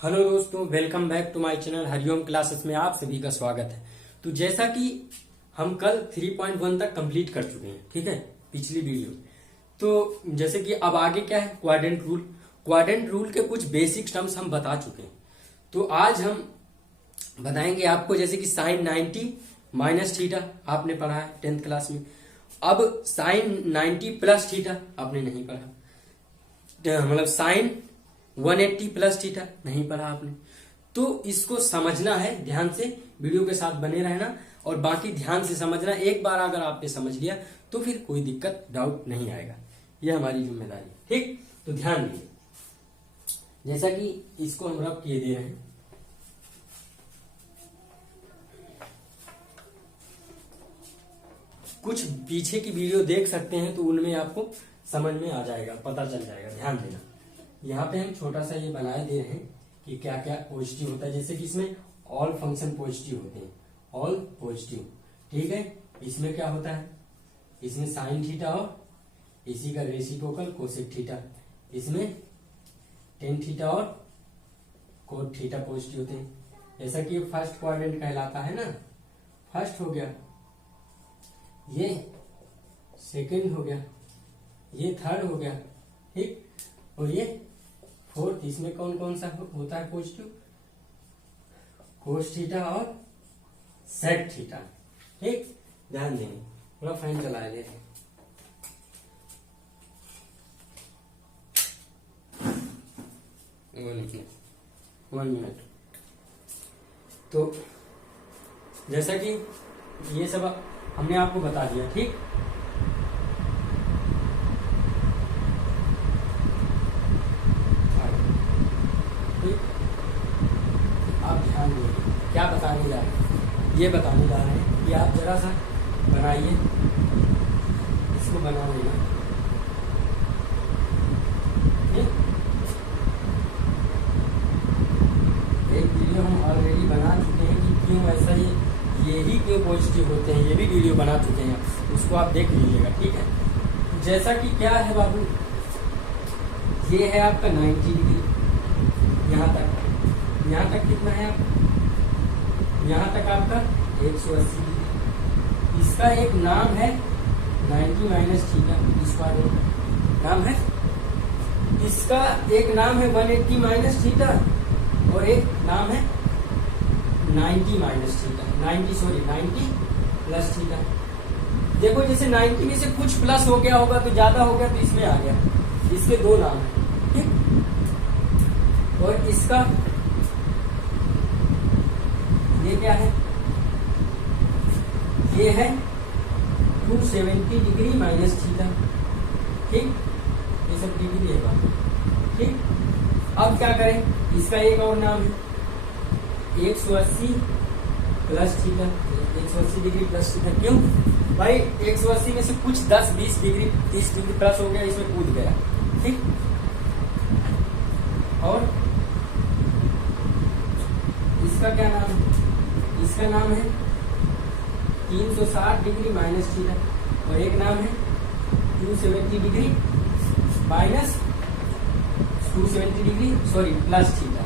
Hello दोस्तों, welcome back to my channel Hariom classes में आप सभी का स्वागत है। तो जैसा कि हम कल 3.1 तक कंप्लीट कर चुके हैं, ठीक है, पिछली वीडियो। तो जैसे कि अब आगे क्या है, क्वाड्रेंट रूल। क्वाड्रेंट रूल के कुछ बेसिक टर्म्स हम बता चुके हैं। तो आज हम बताएंगे आपको, जैसे कि साइन 90 माइनस थीटा आपने पढ़ा है 10th क्लास में। अब साइन 90 प्लस थीटा आपने नहीं पढ़ा, मतलब साइन 180 प्लस थीटा नहीं पढ़ा आपने। तो इसको समझना है, ध्यान से वीडियो के साथ बने रहना और बाकी ध्यान से समझना। एक बार अगर आपने समझ लिया तो फिर कोई दिक्कत, डाउट नहीं आएगा। यह हमारी जिम्मेदारी, ठीक। तो ध्यान दीजिए, जैसा कि इसको हम रब किए दे रहे हैं। कुछ पीछे की वीडियो देख सकते हैं तो उनमें आपको समझ में आ जाएगा, पता चल जाएगा। ध्यान देना, यहाँ पे हम छोटा सा ये बनाए दे रहे हैं कि क्या क्या पॉजिटिव होता है। जैसे कि इसमें ऑल फंक्शन पॉजिटिव होते हैं, ऑल पॉजिटिव, ठीक है। इसमें क्या होता है, इसमें साइन थीटा और इसी का रेसिप्रोकल कोसेक थीटा, इसमें टेन थीटा और कोट थीटा पॉजिटिव होते हैं। जैसा कि फर्स्ट क्वाड्रेंट कहलाता है ना, फर्स्ट हो गया, ये सेकंड हो गया, ये थर्ड हो गया, ठीक, और ये फोर्थ। इसमें कौन कौन सा होता है पॉजिटिव, कोस थीटा और सेक थीटा, ठीक। ध्यान देंगे, थोड़ा फैन चला दे। One minute. तो जैसा कि ये सब हमने आपको बता दिया, ठीक। आप ध्यान दीजिए, क्या बताने जा रहे हैं, ये बताने जा रहे हैं कि आप जरा सा बनाइए, इसको बना लेना, ठीक। एक वीडियो हम ऑलरेडी बना चुके हैं कि क्यों ऐसा ये ही क्यों पॉजिटिव होते हैं, ये भी वीडियो बना चुके हैं, उसको आप देख लीजिएगा, ठीक है। जैसा कि क्या है बाबू, ये है आपका 90 डिग्री, यहाँ तक कितना है आप, यहाँ तक आपका 180 डिग्री। इसका एक नाम है 90 माइनस थीटा, इसका नाम है, इसका एक नाम है 180 माइनस थीटा और एक नाम है 90 माइनस थीटा, 90 प्लस थीटा। देखो, जैसे 90 में से कुछ प्लस हो गया होगा तो ज्यादा हो गया तो इसमें आ गया, इसके दो नाम है, ठीक। और इसका ये क्या है, ये है 270 डिग्री माइनस थीटा, ठीक। ये सब डिग्री है बात, ठीक। अब क्या करें, इसका एक और नाम है 180 plus theta, 180 degree plus theta. क्यों भाई, 180 में से कुछ 10, 20 डिग्री, 30 डिग्री प्लस हो गया, इसमें कूद गया, ठीक। और इसका क्या नाम है, इसका नाम है 360 डिग्री माइनस थीटा और एक नाम है 270 degree minus 270 degree plus theta.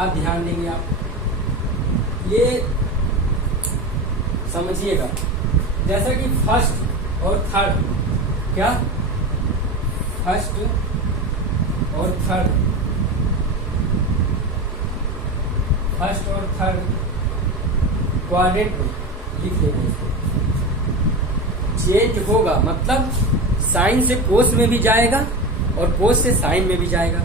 आप ध्यान देंगे, आप ये समझिएगा। जैसा कि फर्स्ट और थर्ड, क्या फर्स्ट और थर्ड, फर्स्ट और थर्ड क्वाड्रेंट लिख लेना, इसको चेंज होगा, मतलब साइन से कोस में भी जाएगा और कोस से साइन में भी जाएगा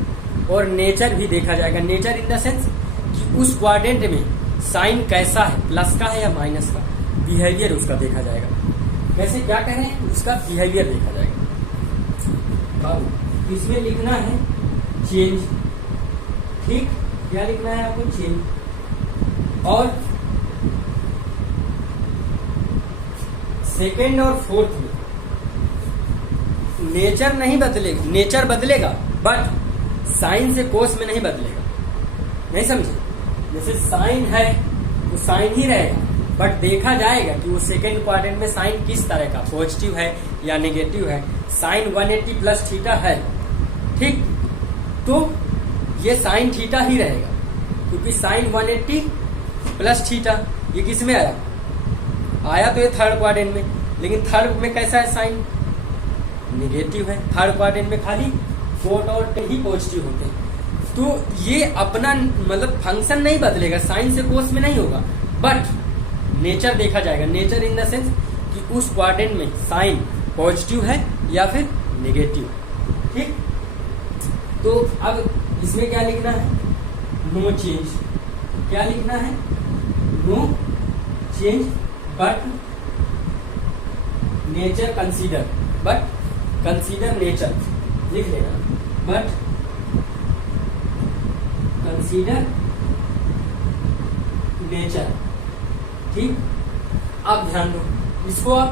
और नेचर भी देखा जाएगा। नेचर इन द सेंस कि उस क्वाड्रेंट में साइन कैसा है, प्लस का है या माइनस का, बिहेवियर उसका देखा जाएगा। वैसे क्या कह रहे हैं, उसका बिहेवियर देखा जाएगा। अब इसमें लिखना है चेंज, ठीक। क्या लिखना है आपको, चेंज। और सेकेंड और फोर्थ में नेचर नहीं बदलेगा, नेचर बदलेगा बट साइन से कोस में नहीं बदलेगा, नहीं समझे। जैसे साइन है तो साइन ही रहेगा, बट देखा जाएगा कि वो सेकेंड क्वाड्रेंट में साइन किस तरह का, पॉजिटिव है या नेगेटिव है। साइन 180 प्लस थीटा है, ठीक। तो ये साइन थीटा ही रहेगा, क्योंकि साइन 180 प्लस थीटा ये किस में आया तो ये थर्ड क्वाड्रेंट में, लेकिन थर्ड में कैसा है साइन निगेटिव है, थर्ड क्वाड्रेंट में खाली कोट और ही पॉजिटिव होते हैं। तो ये अपना मतलब फंक्शन नहीं बदलेगा, साइन से कोस में नहीं होगा, बट नेचर देखा जाएगा। नेचर इन द सेंस कि उस क्वाड्रेंट में साइन पॉजिटिव है या फिर नेगेटिव। ठीक, तो अब इसमें क्या लिखना है, नो चेंज। क्या लिखना है, no change but nature consider, but consider nature लिख लेना, बट कंसीडर नेचर। ठीक, अब ध्यान दो, इसको आप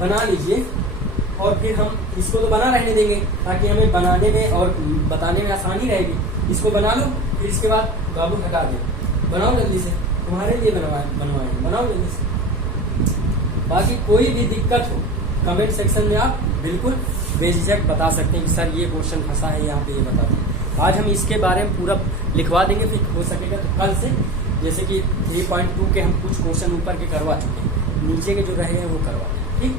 बना लीजिए और फिर हम इसको तो बना रहने देंगे ताकि हमें बनाने में और बताने में आसानी रहेगी। इसको बना लो, फिर इसके बाद बाबू हटा दे, बनाओ जल्दी से, तुम्हारे लिए बनवाए, बनाओ जल्दी से। बाकी कोई भी दिक्कत हो कमेंट सेक्शन में आप बिल्कुल बेझिझक बता सकते हैं कि सर ये क्वेश्चन फंसा है यहाँ पे, ये बता दें। आज हम इसके बारे में पूरा लिखवा देंगे, फिर हो सकेगा तो कल से जैसे कि 3.2 के हम कुछ क्वेश्चन ऊपर के करवा चुके हैं, नीचे के जो रहे हैं वो करवा दें। ठीक,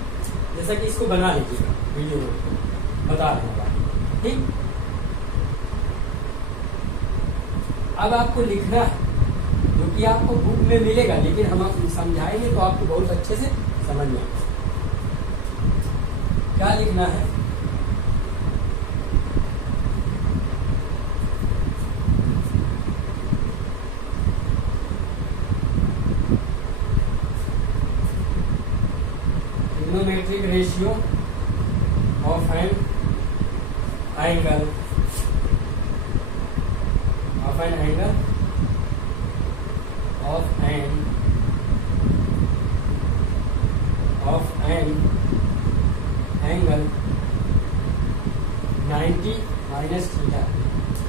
जैसा कि इसको बना लीजिएगा, वीडियो बता रहे हैं। ठीक, अब आपको लिखना है जो कि आपको बुक में मिलेगा, लेकिन हम आपको समझाएंगे तो आपको बहुत अच्छे से समझ में आएगा। क्या लिखना है, trigonometric ratio of an angle, of an angle, of an angle 90 minus theta.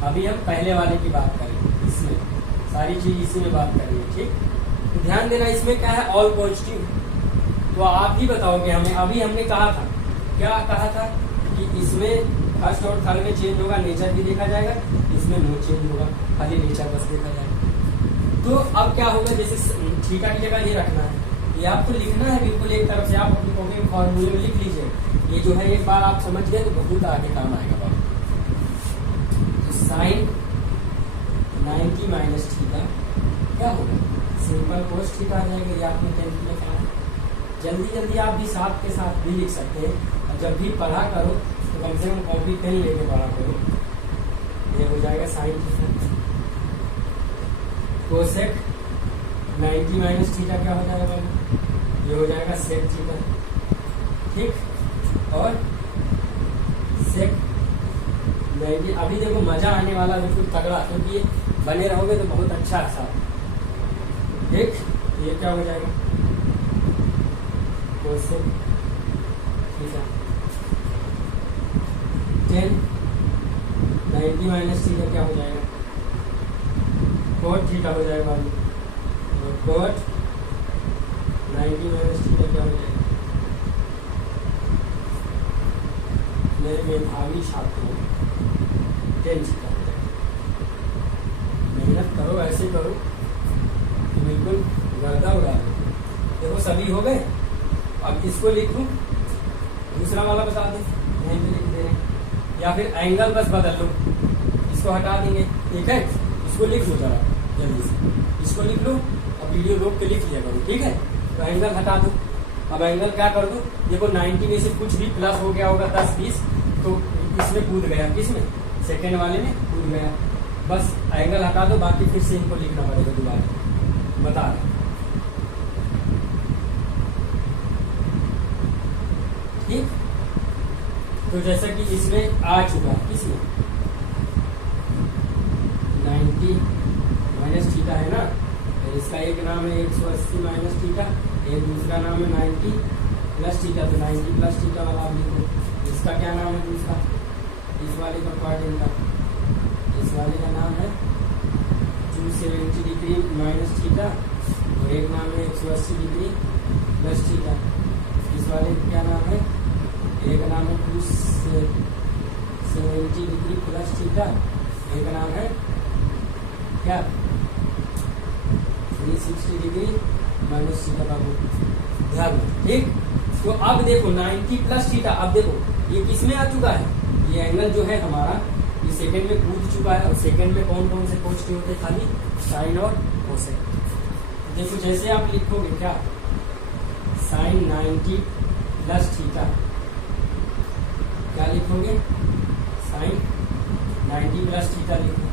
अभी हम पहले वाले की बात करेंगे, इसमें सारी चीज इसी में बात करेंगे। ठीक, तो ध्यान देना, इसमें क्या है, ऑल पॉजिटिव। तो आप ही बताओगे हमें, अभी हमने कहा था, क्या कहा था कि इसमें फर्स्ट और थर्ड में चेंज होगा, नेचर भी देखा जाएगा, इसमें नो चेंज होगा, खाली नेचर बस देखा जाएगा। तो अब क्या होगा, जैसे थीटा की जगह ये रखना है, ये आपको लिखना है बिल्कुल एक तरफ से, आप अपनी कॉपी में फॉर्मूले में लिख लीजिए। ये जो है एक बार आप समझ गए तो बहुत आगे काम आएगा। तो साइन 90 माइनस थीटा क्या होगा, सिंपल कोस थीटा आ जाएगा। ये आपने 10th में कहा है, जल्दी जल्दी आप भी साथ के साथ भी लिख सकते हैं, और जब भी पढ़ा करो तो कम से कम कॉपी पेन लेके पढ़ा करो। ये हो जाएगा sine theta, cosec 90 minus theta क्या हो जाएगा, ये हो जाएगा सेक थीटा। ठीक, और सेक 90। अभी देखो मजा आने वाला बिल्कुल तगड़ा, क्योंकि ये बने रहोगे तो बहुत अच्छा हिसाब। ठीक, ये क्या हो जाएगा, कोसेक थीटा 10 90 माइनस थीटा क्या हो जाएगा, कोट थीटा हो जाएगा। और कोट 90 माइनस थीटा क्या हो जाएगा। मेरे मेधावी छात्रों 10 थीटा हो जाएगा। मेहनत करो, ऐसे करो कि बिल्कुल गर्दा उड़ा दो। देखो सभी हो गए, अब इसको लिख दूं, दूसरा वाला बता दें, यहीं पे लिख दे रहे हैं, या फिर एंगल बस बदल लो, इसको हटा देंगे। ठीक है, इसको लिख लो जरा जल्दी से, इसको लिख लो और वीडियो रोक के लिख लिया करो। ठीक है, तो एंगल हटा दो। अब एंगल क्या कर दो, देखो 90 में से कुछ भी प्लस हो गया होगा 10-20, तो इसमें कूद गया, किसमें, सेकेंड वाले में कूद गया। बस एंगल हटा दो, बाकी फिर से इनको लिखना पड़ेगा दोबारा, बता रहे। ठीक, तो जैसा कि इसमें आ चुका है, किसमें 90 माइनस थीटा है ना, तो इसका एक नाम है 180 माइनस थीटा, एक दूसरा नाम है 90 प्लस थीटा। तो 90 प्लस थीटा वाला आप लिखो, इसका क्या नाम है दूसरा, इस वाले का क्वाड्रेंट का, इस वाले का नाम है 270 डिग्री माइनस थीटा, और एक नाम है 180 डिग्री प्लस थीटा। इस वाले का क्या नाम है, एक नाम है 270 डिग्री प्लस थीटा, एक नाम है क्या 360 डिग्री माइनस थीटा बाबू, ध्यान में। ठीक, तो अब देखो 90 प्लस थीटा, अब देखो ये किस में आ चुका है, ये एंगल जो है हमारा ये सेकंड में कूद चुका है। और सेकंड में कौन कौन से क्वेश्चन होते हैं, खाली साइन और कोसेक। देखो जैसे आप लिखोगे क्या, साइन 90 प्लस थीटा, क्या लिखोगे, साइन 90 प्लस थीटा लिखो।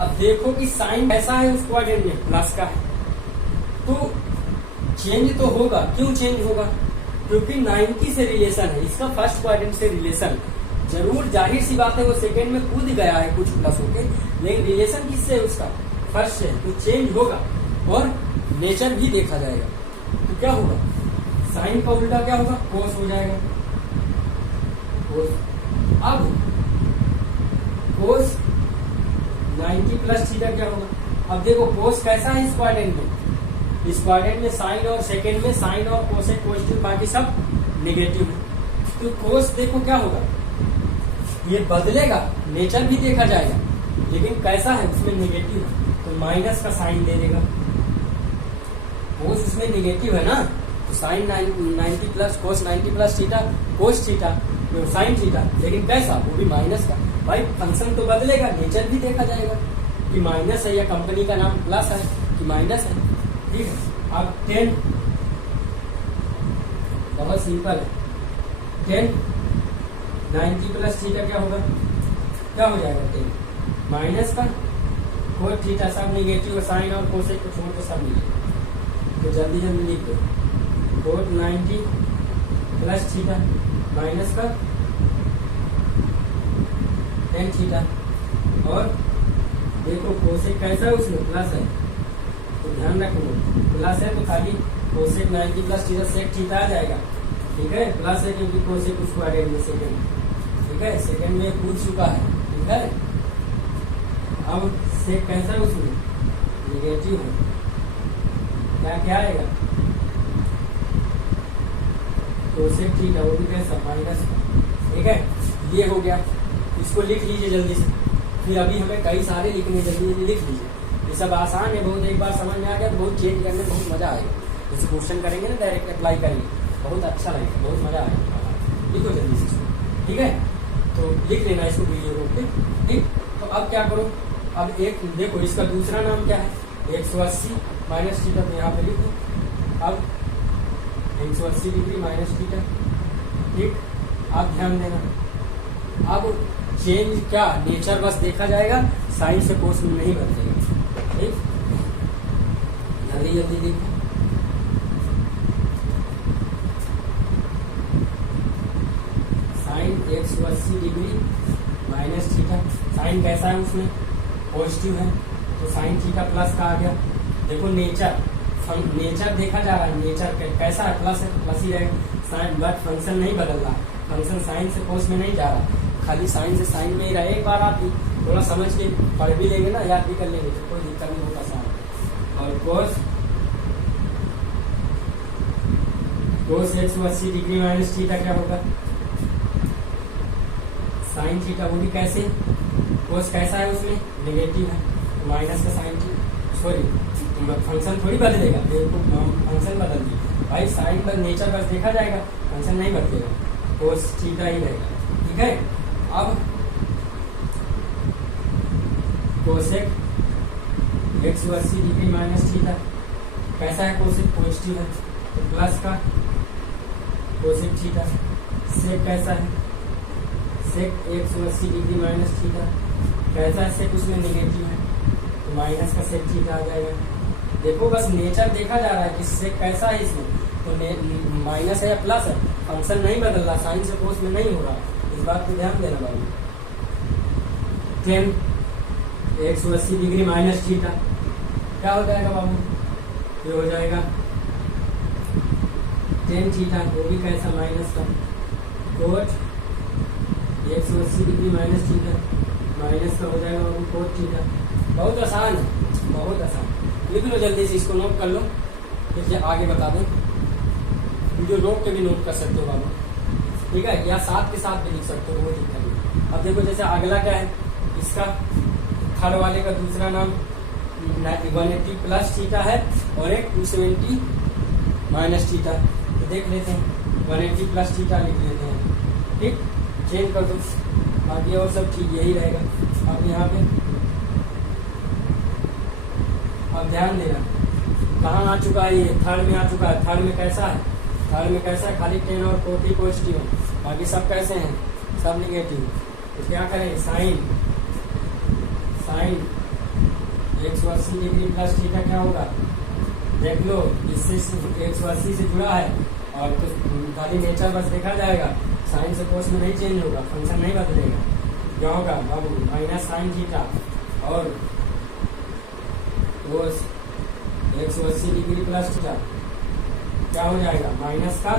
अब देखो कि साइन कैसा है उस क्वाड्रेंट में, प्लस का है, तो चेंज तो होगा। क्यों चेंज होगा, क्योंकि 90 से रिलेशन है इसका, फर्स्ट क्वाड्रेंट से रिलेशन जरूर, जाहिर सी बात है वो सेकंड में कूद गया है कुछ प्लस होके, लेकिन रिलेशन किससे है उसका, फर्स्ट से, तो चेंज होगा और नेचर भी देखा जाएगा। तो क्या होगा, साइन का उल्टा क्या होगा, कोस हो जाएगा, कोस। अब कोस 90 प्लस थीटा क्या होगा, अब देखो कोस कैसा है इस क्वाड्रेंट में, इस क्वाड्रेंट में साइन और सेकंड में साइन और कोसेक पॉजिटिव, बाकी सब नेगेटिव है। तो कोस देखो क्या होगा, ये बदलेगा, नेचर भी देखा जाएगा, लेकिन कैसा है उसमें नेगेटिव है, तो माइनस का साइन दे देगा। कोस उसमें नेगेटिव है ना, तो sine 90 plus cos 90 plus theta cos theta तो साइन थीटा, लेकिन कैसा, वो भी माइनस का। भाई फंक्शन तो बदलेगा, नेचर भी देखा जाएगा कि माइनस है या कंपनी का नाम प्लस है कि माइनस है। ठीक है, अब 10 बहुत सिंपल है, 10 90 प्लस थीटा क्या होगा, क्या हो जाएगा, 10 माइनस का कोस थीटा, सब निगेटिव, साइन और कोसेक को छोड़ के सब निगेटिव, तो जल्दी जल्दी लिख दो, कोस 90 प्लस थीटा माइनस का 10 थीटा, और देखो कोसेक कैसा है उसमें, प्लस है, तो ध्यान रखो प्लस है तो खाली cosec 90 plus theta sec theta आ जाएगा। ठीक है, प्लस है क्योंकि कोसेक उसको आएगा सेकंड, ठीक है, सेकंड में कूद चुका है। ठीक है, अब सेक कैसा है उसमें, नेगेटिव है, क्या क्या आएगा, कोसेक थीटा, वो भी कैसा, माइनस। ठीक है, ये हो गया, इसको लिख लीजिए जल्दी से, फिर अभी हमें कई सारे लिखने, जल्दी जल्दी लिख लीजिए, ये सब आसान है बहुत, एक बार समझ में आ गया तो बहुत चेंज करने में बहुत मजा आएगा। जैसे क्वेश्चन करेंगे ना, डायरेक्ट अप्लाई करेंगे, बहुत अच्छा लगेगा, बहुत मजा आएगा। लिखो जल्दी से इसको, ठीक है, तो लिख लेना इसको वीडियो रोक के। ठीक, तो अब क्या करो, अब एक देखो इसका दूसरा नाम क्या है, 180 माइनस थीटा, तो यहाँ पे लिखो, अब 180 डिग्री माइनस थीटा। ठीक, आप ध्यान देना, अब चेंज क्या, नेचर बस देखा जाएगा, साइन से कोस में नहीं बदलेगा। ठीक, जल्दी जल्दी देखो, sine 180 degree minus theta, sine कैसा है उसमें, पॉजिटिव है, तो साइन थीटा प्लस का आ गया। देखो नेचर देखा जा रहा है, नेचर कैसा है, प्लस है तो प्लस ही रहेगा, साइन बट फंक्शन नहीं बदल रहा, फंक्शन साइन से कोस में नहीं जा रहा, खाली साइन से साइन में ही रहा। एक बार आप थोड़ा समझ के पढ़ भी लेंगे ना, याद भी कर लेंगे, तो कोई दिक्कत नहीं होता साइन। और कोस 180 डिग्री माइनस थीटा क्या होगा, साइन थीटा, वो भी कैसे, कोस कैसा है उसमें, नेगेटिव है, तो माइनस का साइन थीटा, सॉरी फंक्शन थोड़ी बदलेगा, फंक्शन बदल दी भाई, साइन पर नेचर बस देखा जाएगा, फंक्शन नहीं बदलेगा, कोस थीटा ही रहेगा। ठीक है, अब कोसेक 180 डिग्री माइनस थीटा कैसा है, कोसेक पॉजिटिव है, तो प्लस का कोसेक थीटा। सेक कैसा है, सेक 180 डिग्री माइनस थीटा कैसा है, सेक उसमें नेगेटिव है, तो माइनस का सेक थीटा आ जाएगा। देखो बस नेचर देखा जा रहा है कि सेक कैसा है इसमें, तो माइनस है या प्लस है, फंक्शन नहीं बदल रहा, साइन से कोस में नहीं हो रहा, इस बात को ध्यान देना बाबू। 10 180 डिग्री माइनस थीटा क्या हो जाएगा बाबू, ये हो जाएगा 10 थीटा, वो भी कैसा, माइनस का, cot 180 degree minus theta, minus का हो जाएगा बाबू कोट थीटा। बहुत आसान है, बहुत आसान, लिख लो जल्दी से, इसको नोट कर लो, फिर आगे बता दें, वीडियो रोक के भी नोट कर सकते हो बाबू। ठीक है, या साथ के साथ भी लिख सकते हो, वो दिक्कत नहीं। अब देखो जैसे अगला क्या है, इसका थर्ड वाले का दूसरा नाम 180 प्लस थीटा है और एक 270 माइनस थीटा। तो देख लेते हैं 180 प्लस थीटा लिख लेते हैं, ठीक, चेंज कर दो, बाकी और सब ठीक यही रहेगा। अब यहाँ पे अब ध्यान देना कहाँ आ चुका है, ये थर्ड में आ चुका है। थर्ड में कैसा है, थर्ड में कैसा है, खाली 10 और 40 पॉजिटिव है, बाकी सब कैसे हैं, सब निगेटिव। तो क्या करें, साइन 180 डिग्री प्लस थीटा क्या होगा, देख लो, इससे 180 से जुड़ा है और तो खाली नेचर बस देखा जाएगा, साइन से कोस में नहीं चेंज होगा, फंक्शन नहीं बदलेगा। क्या होगा बाबू, माइनस साइन थीटा और कोस 180 डिग्री प्लस थीटा क्या हो जाएगा, माइनस का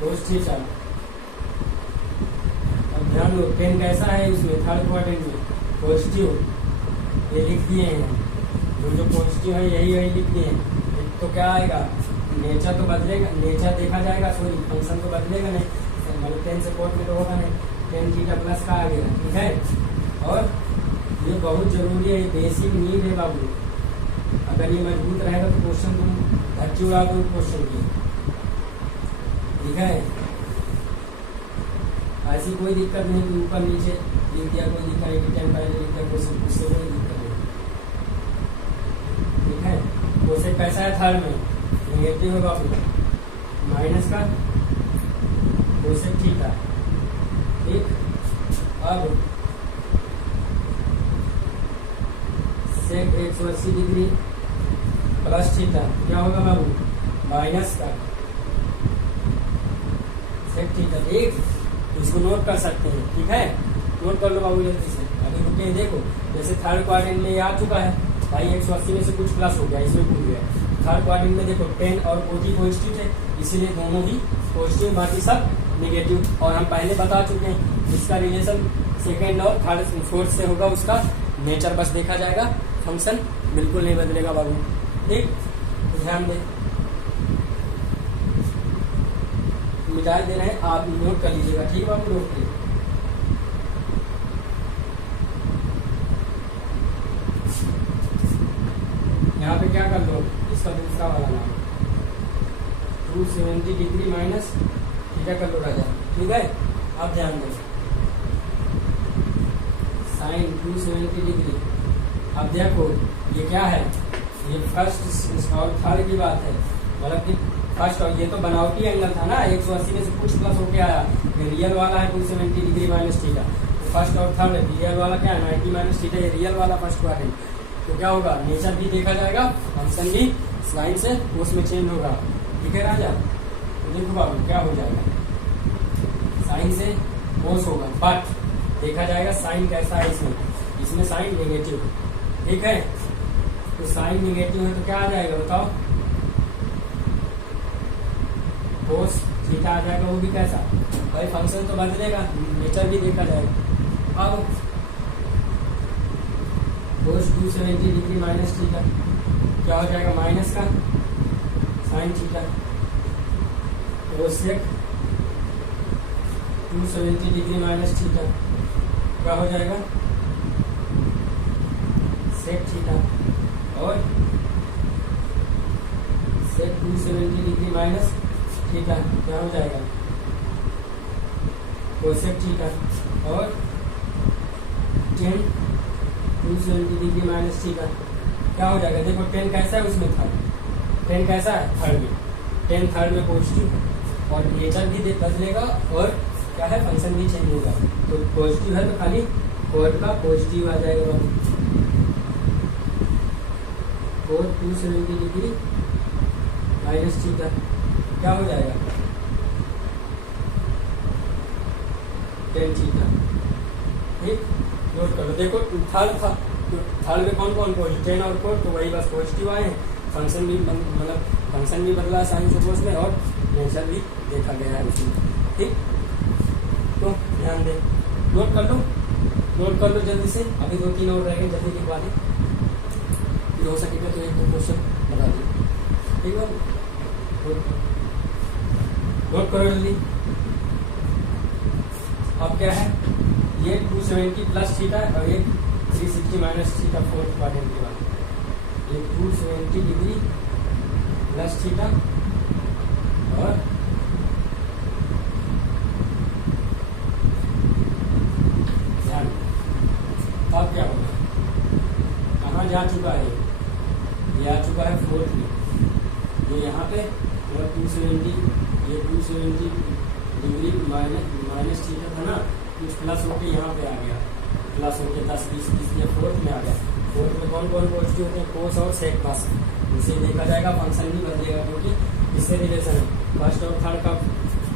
कोस थीटा। अब ध्यान दो 10 कैसा है, इसमें थर्ड क्वाड्रेंट में पॉजिटिव, ये लिख दिए हैं, जो पॉजिटिव है यही लिख दिए हैं। तो क्या आएगा, नेचर तो बदलेगा, नेचर देखा जाएगा, सॉरी फंक्शन तो बदलेगा नहीं, मतलब 10 से कोट में तो होगा नहीं, 10 थीटा प्लस का आ गया, ठीक है। और ये बहुत जरूरी है, बेसिक नीड है बाबू, अगर ये मजबूत रहेगा तो क्वेश्चन तुम धरती उड़ा दो क्वेश्चन की, ठीक है। ऐसी कोई दिक्कत नहीं कि ऊपर नीचे लिख दिया, कोई दिक्कत नहीं कि 10 पहले लिख दिया क्वेश्चन, उससे कोई दिक्कत नहीं, ठीक है। क्वेश्चन कैसा है, थर्ड में निगेटिव है बाबू, माइनस का कोसेक थीटा, ठीक। अब सेक 180 डिग्री प्लस थीटा क्या होगा बाबू, माइनस का सेक थीटा, ठीक। इसको नोट कर सकते हैं, ठीक है, नोट कर लो बाबू जल्दी से। अभी रुके देखो, जैसे थर्ड क्वाड्रेंट में आ चुका है भाई, 180 में से कुछ प्लस हो गया, इसमें भूल गया। थर्ड क्वाड्रेंट में देखो 10 और 40 पॉजिटिव थे, इसीलिए दोनों ही पॉजिटिव, बाकी सब निगेटिव। और हम पहले बता चुके हैं इसका रिलेशन सेकेंड और थर्ड फोर्थ से होगा, उसका नेचर बस देखा जाएगा, फंक्शन बिल्कुल नहीं बदलेगा बाबू, ठीक। तो ध्यान दें, मिटा दे रहे हैं, आप नोट कर लीजिएगा, ठीक है बाबू, नोट करिए। यहाँ पे क्या कर लो, इसका दूसरा वाला नाम 270 डिग्री माइनस थीटा कर लो राजा, ठीक है। अब ध्यान दो, साइन 270 डिग्री। अब देखो ये क्या है, ये फर्स्ट और थर्ड की बात है, मतलब कि फर्स्ट, और ये तो बनावटी एंगल था ना, 180 में से कुछ प्लस होके आया, ये रियल वाला है 270 डिग्री माइनस थीटा। तो फर्स्ट और थर्ड रियल वाला क्या है, 90 माइनस थीटा, ये रियल वाला फर्स्ट क्वाड्रेंट। तो क्या होगा, नेचर भी देखा जाएगा, फंक्शन भी साइन से उसमें चेंज होगा, ठीक है राजा। तो देखो बाबू क्या हो जाएगा, साइन से कोस होगा, बट देखा जाएगा साइन कैसा है, इसमें साइन नेगेटिव, ठीक है। तो साइन नेगेटिव है तो क्या आ जाएगा बताओ, कोस थीटा आ जाएगा, वो भी कैसा भाई, फंक्शन तो बदलेगा, नेचर भी देखा जाएगा। अब कोस 270 डिग्री माइनस थीटा क्या हो जाएगा, माइनस का sine theta, cosec 270 degree minus theta क्या हो जाएगा, सेक थीटा, और सेक 270 डिग्री माइनस थीटा क्या हो जाएगा, कोसेक थीटा, और 10 270 डिग्री माइनस थीटा क्या हो जाएगा। देखो 10 कैसा है, उसमें थर्ड 10 कैसा है, थर्ड में 10 थर्ड में पॉजिटिव, और नेचर भी बदलेगा, और क्या है, फंक्शन भी चेंज होगा। तो पॉजिटिव है तो खाली कोड का पॉजिटिव आ जाएगा, कोड 270 डिग्री माइनस थीटा क्या हो जाएगा, 10 थीटा, ठीक। नोट कर लो, देखो थर्ड था, तो थर्ड में कौन कौन पॉजिटिव, 10 और कोड, तो वही बस पॉजिटिव आए हैं, फंक्शन भी मतलब फंक्शन भी बदला साइन से कोस में, और नेचर भी देखा गया है उसमें, ठीक। तो ध्यान दें, नोट कर लो जल्दी से, अभी 2-3 और रहेंगे, जल्दी लिखवा दें, फिर हो सकेगा तो एक दो क्वेश्चन बता दें, ठीक है। नोट करो जल्दी। अब क्या है, ये 270 प्लस थीटा और एक 360 माइनस थीटा फोर्थ क्वाड्रेंट के बाद ये 270 डिग्री प्लस थीटा और ध्यान, अब क्या होगा, कहाँ जा चुका है, ये आ चुका है फोर्थ में, ये यहाँ पे और 270, ये 270 डिग्री माइनस थीटा था ना, कुछ प्लस होके यहाँ पे आ गया, प्लस होके 10 20 इसलिए फोर्थ में आ गया। फोर्थ में कौन कौन पॉजिटिव होते हैं, कोस और सेक बस, इसे देखा जाएगा, फंक्शन भी बदलेगा क्योंकि इससे रिलेशन है। फर्स्ट और थर्ड का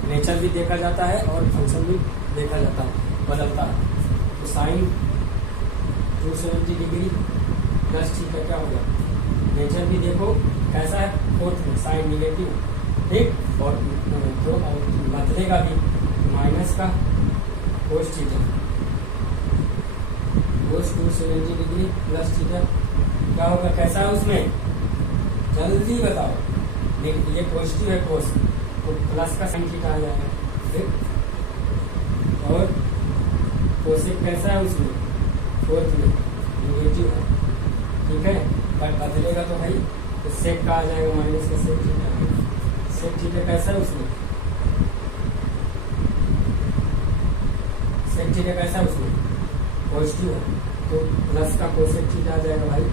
नेचर भी देखा जाता है और फंक्शन भी देखा जाता है, बदलता है। तो साइन 270 डिग्री प्लस थीटा क्या होगा, नेचर भी देखो कैसा है, फोर्थ में साइन निगेटिव, ठीक, और तो बदलेगा भी माइनस का कोस थीटा, कोस 270 डिग्री प्लस थीटा क्या होगा, कैसा है उसमें, जल्दी बताओ, लेकिन ये पॉजिटिव है कोस, तो प्लस का साइन थीटा आ जाएगा, ठीक, और कोसेक कैसा है उसमें, फोर्थ में निगेटिव है, ठीक है, बट बदलेगा तो भाई, तो सेक का आ जाएगा माइनस का सेक थीटा, सेक थीटा कैसा है उसमें, सेक थीटा कैसा है उसमें, पॉजिटिव है, तो प्लस का कोसेक थीटा आ जाएगा भाई,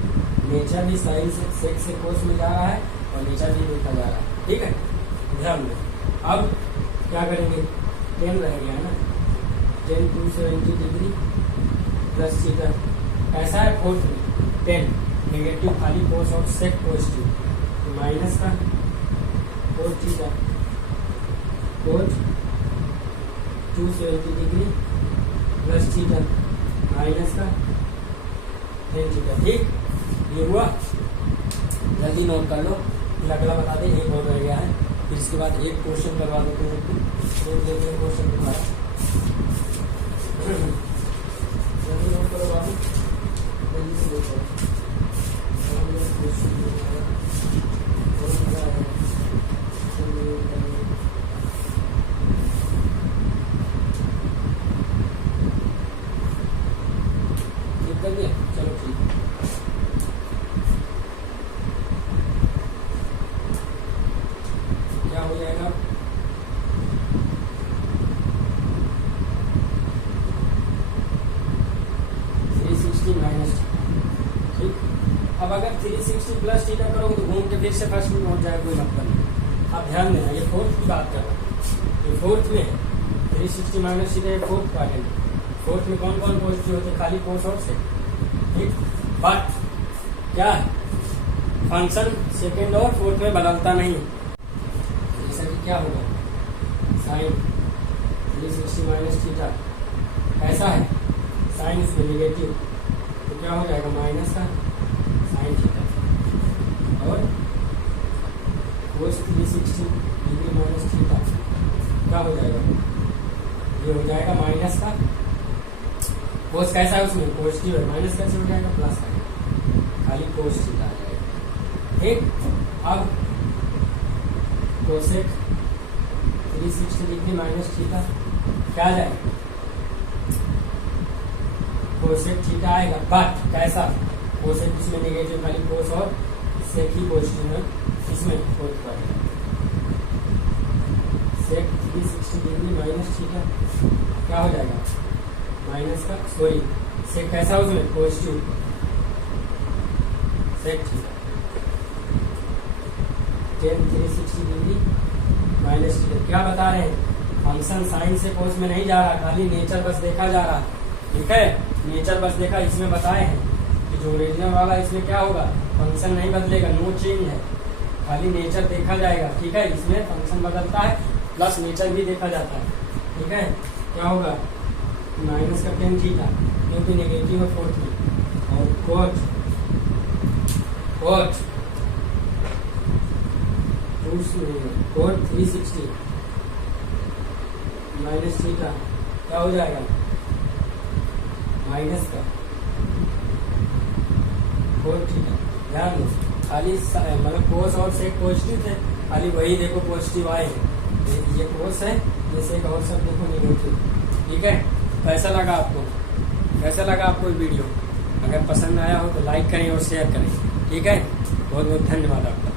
नेचर भी साइन से सेक से कोस में जा रहा है और नेचर भी देखा जा रहा है, ठीक है, ध्यान दो। अब क्या करेंगे, 10 रह गया ना, 10 270 डिग्री प्लस थीटा ऐसा है फोर्थ में, 10 नेगेटिव खाली कोस और सेक पॉजिटिव, तो माइनस का कोस थीटा, कोस 270 डिग्री प्लस थीटा माइनस का 10 थीटा, ठीक, ये हुआ, जल्दी नोट कर लो, फिर अगला बता दें, एक और रह गया है, फिर इसके बाद एक क्वेश्चन करवा देते हैं, क्वेश्चन तुम्हारा, जल्दी नोट करो बाबू, जल्दी से देखो, ठीक कर दिया, चलो ठीक, क्या हो जाएगा, माइनस, ठीक, अब अगर 360 प्लस थीटा करोगे तो घूम के फिर से फर्स्ट में पहुंच जाएगा, कोई मतलब नहीं। आप ध्यान देना, ये फोर्थ की बात कर रहा हूँ, ये फोर्थ में है, 360 minus theta fourth quadrant, fourth में कौन कौन पॉजिटिव होते हैं, खाली कोस और सेक, ठीक, बट क्या है, फंक्शन सेकेंड और फोर्थ में बदलता नहीं है, जैसा कि क्या होगा, साइन 360 माइनस थीटा ऐसा है, साइन इसमें निगेटिव, तो क्या हो जाएगा, माइनस का साइन थीटा, और कोस 360 डिग्री माइनस थीटा क्या हो जाएगा, ये हो जाएगा माइनस का कोस, कैसा है उसमें पॉजिटिव है, माइनस कैसे हो जाएगा, प्लस का, खाली कोस थीटा आ जाएगा, ठीक। अब कोसेक 360 डिग्री माइनस थीटा क्या आ जाएगा, कोसेक थीटा आएगा, बट कैसा, कोसेक इसमें नेगेटिव, खाली कोस और सेक ही पॉजिटिव है, इसमें fourth quadrant, sec 360 degree minus theta क्या हो जाएगा, माइनस का, सॉरी, सेक कैसा उसमें positive, sec theta 10 360 degree minus theta, क्या बता रहे हैं, फंक्शन साइन से कोस में नहीं जा रहा, खाली नेचर बस देखा जा रहा, ठीक है, नेचर बस देखा, इसमें बताए हैं कि जो ओरिजिनल वाला इसमें क्या होगा, फंक्शन नहीं बदलेगा, नो चेंज है, खाली नेचर देखा जाएगा, ठीक है, इसमें फंक्शन बदलता है प्लस नेचर भी देखा जाता है, ठीक है, क्या होगा, माइनस का 10 थीटा क्योंकि नेगेटिव है फोर्थ में, और कोट 360 माइनस थीटा क्या हो जाएगा, माइनस का कोट थीटा, ध्यान दो, खाली मतलब कोस और सेक पॉजिटिव थे, खाली वही देखो पॉजिटिव आए हैं, ये कोस है, ये सेक और सब देखो नेगेटिव, ठीक है। कैसा लगा आपको, कैसा लगा आपको वीडियो, अगर पसंद आया हो तो लाइक करें और शेयर करें। ठीक है, बहुत बहुत धन्यवाद आपका।